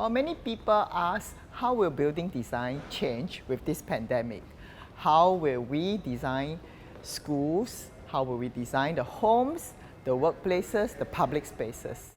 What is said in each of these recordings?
Well, many people ask, how will building design change with this pandemic? How will we design schools? How will we design the homes, the workplaces, the public spaces?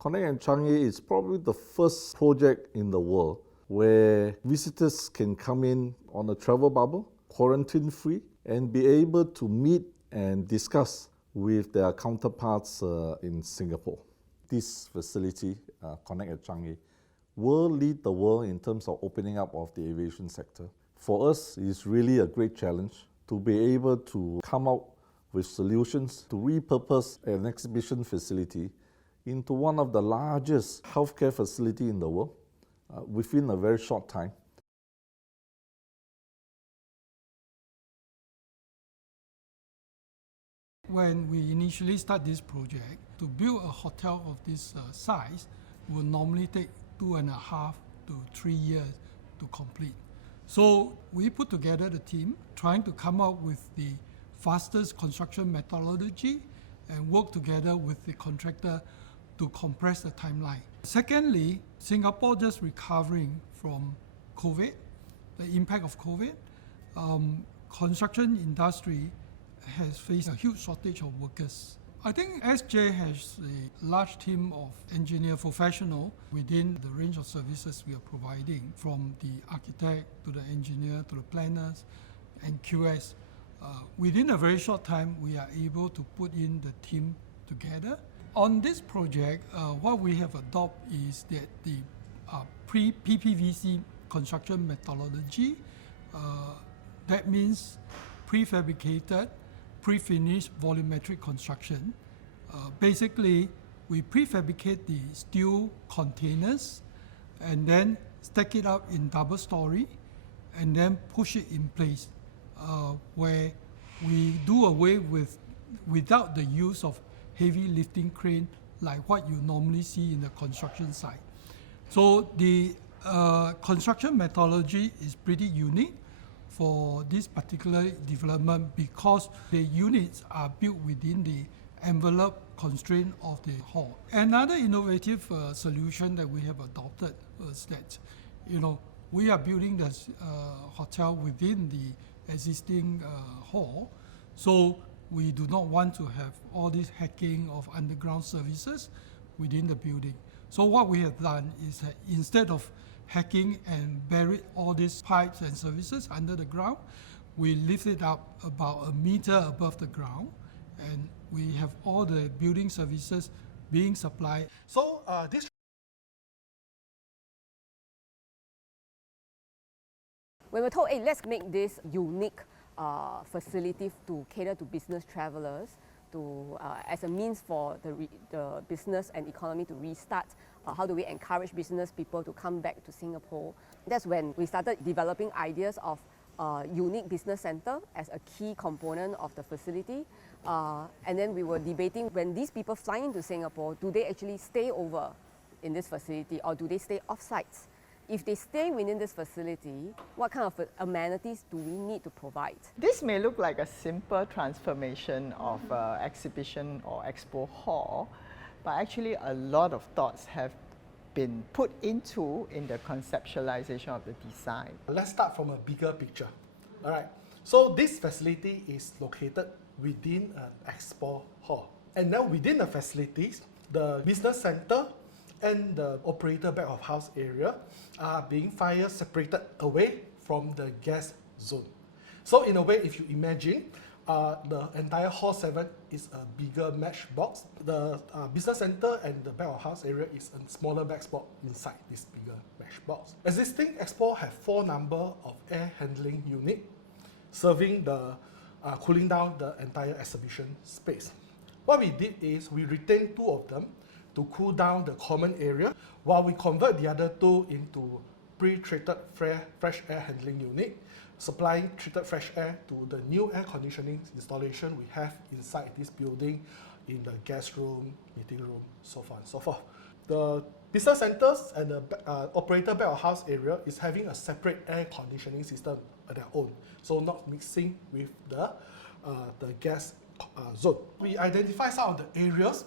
Connect Changi is probably the first project in the world where visitors can come in on a travel bubble, quarantine free, and be able to meet and discuss with their counterparts in Singapore. This facility, Connect Changi, will lead the world in terms of opening up of the aviation sector. For us, it is really a great challenge to be able to come up with solutions to repurpose an exhibition facility into one of the largest healthcare facility in the world within a very short time. When we initially start this project, to build a hotel of this size will normally take 2.5 to 3 years to complete. So we put together the team trying to come up with the fastest construction methodology and work together with the contractor to compress the timeline. Secondly, Singapore just recovering from COVID, the impact of COVID. Construction industry has faced a huge shortage of workers. I think SJ has a large team of engineer professionals within the range of services we are providing, from the architect to the engineer to the planners and QS. Within a very short time, we are able to put in the team together. On this project, what we have adopted is that the pre-PPVC construction methodology. That means prefabricated, pre-finished volumetric construction. Basically, we prefabricate the steel containers and then stack it up in double story and then push it in place, where we do away without the use of heavy lifting crane like what you normally see in the construction site. So the construction methodology is pretty unique for this particular development because the units are built within the envelope constraint of the hall. Another innovative solution that we have adopted is that, we are building this hotel within the existing hall. So we do not want to have all this hacking of underground services within the building. So what we have done is that instead of hacking and bury all these pipes and services under the ground, we lift it up about 1 meter above the ground, and we have all the building services being supplied. So this when we're told, hey, let's make this unique facility to cater to business travelers, to as a means for the business and economy to restart. How do we encourage business people to come back to Singapore? That's when we started developing ideas of unique business center as a key component of the facility. And then we were debating, when these people fly into Singapore, do they actually stay over in this facility or do they stay off-site? If they stay within this facility, what kind of amenities do we need to provide? This may look like a simple transformation of exhibition or expo hall, but actually a lot of thoughts have been put into in the conceptualization of the design. Let's start from a bigger picture. All right. So this facility is located within an expo hall. And now within the facilities, the business center and the operator back of house area are being fire separated away from the guest zone. So in a way, if you imagine, The entire Hall 7 is a bigger mesh box. The business center and the back of house area is a smaller back spot inside this bigger mesh box. Existing expo have 4 number of air handling unit serving the cooling down the entire exhibition space. What we did is we retained 2 of them to cool down the common area while we convert the other 2 into pre-treated fresh air handling unit, supplying treated fresh air to the new air conditioning installation we have inside this building in the guest room, meeting room, so far and so forth. The business centers and the operator back of house area is having a separate air conditioning system of their own, so not mixing with the guest zone. We identify some of the areas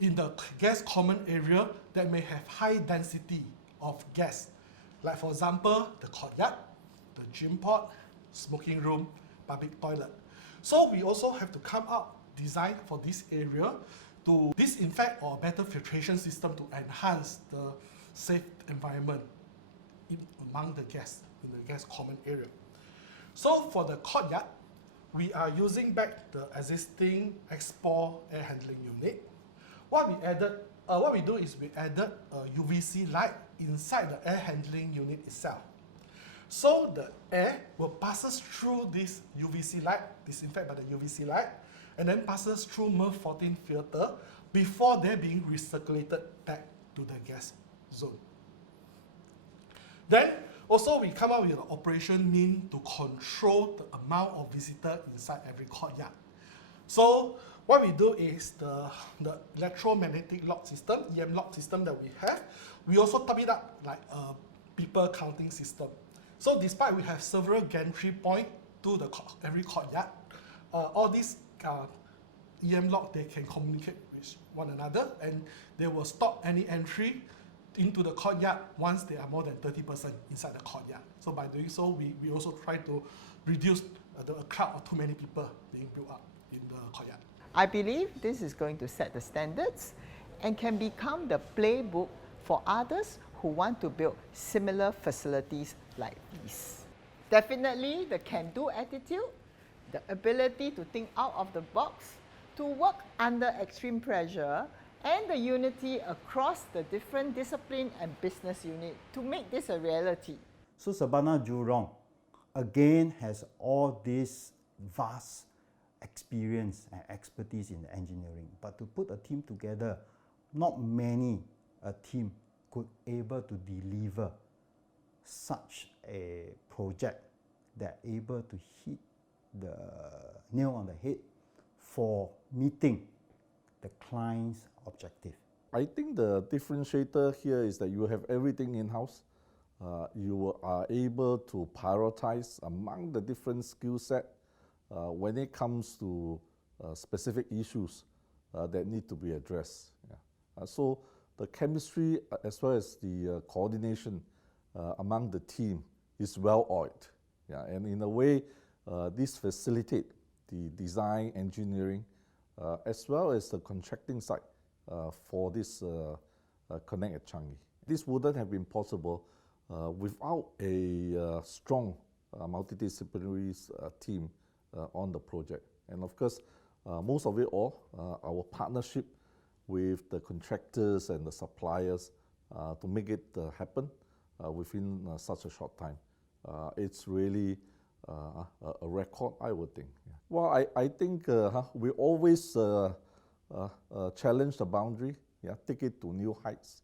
in the guest common area that may have high density of guests, like for example, the courtyard, the gym pod, smoking room, public toilet. So we also have to come up design for this area to disinfect or better filtration system to enhance the safe environment among the guests in the guest common area. So for the courtyard, we are using back the existing Expo air handling unit. What we do is we added a UVC light inside the air handling unit itself. So the air will passes through this UVC light, disinfected by the UVC light, and then passes through MERV 14 filter before they're being recirculated back to the guest zone. Then also we come up with an operation mean to control the amount of visitor inside every courtyard. So what we do is the electromagnetic lock system, EM lock system that we have, we also top it up like a people counting system. So despite we have several gantry points to every courtyard, all these EM lock, they can communicate with one another and they will stop any entry into the courtyard once there are more than 30% inside the courtyard. So by doing so, we also try to reduce the crowd of too many people being built up in the courtyard. I believe this is going to set the standards and can become the playbook for others who want to build similar facilities like these. Definitely the can-do attitude, the ability to think out of the box, to work under extreme pressure, and the unity across the different discipline and business unit to make this a reality. So Sabana Jurong again has all this vast experience and expertise in engineering, but to put a team together, not many a team could able to deliver such a project that able to hit the nail on the head for meeting the client's objective. I think the differentiator here is that you have everything in-house. You are able to prioritize among the different skill set when it comes to specific issues that need to be addressed. Yeah. So the chemistry as well as the coordination among the team is well oiled. Yeah. And in a way, this facilitates the design, engineering, as well as the contracting side for this Connect Changi. This wouldn't have been possible without a strong multidisciplinary team on the project. And of course, most of it all, our partnership with the contractors and the suppliers to make it happen within such a short time. It's really a record, I would think. Yeah. Well, I think we always challenge the boundary, yeah, take it to new heights.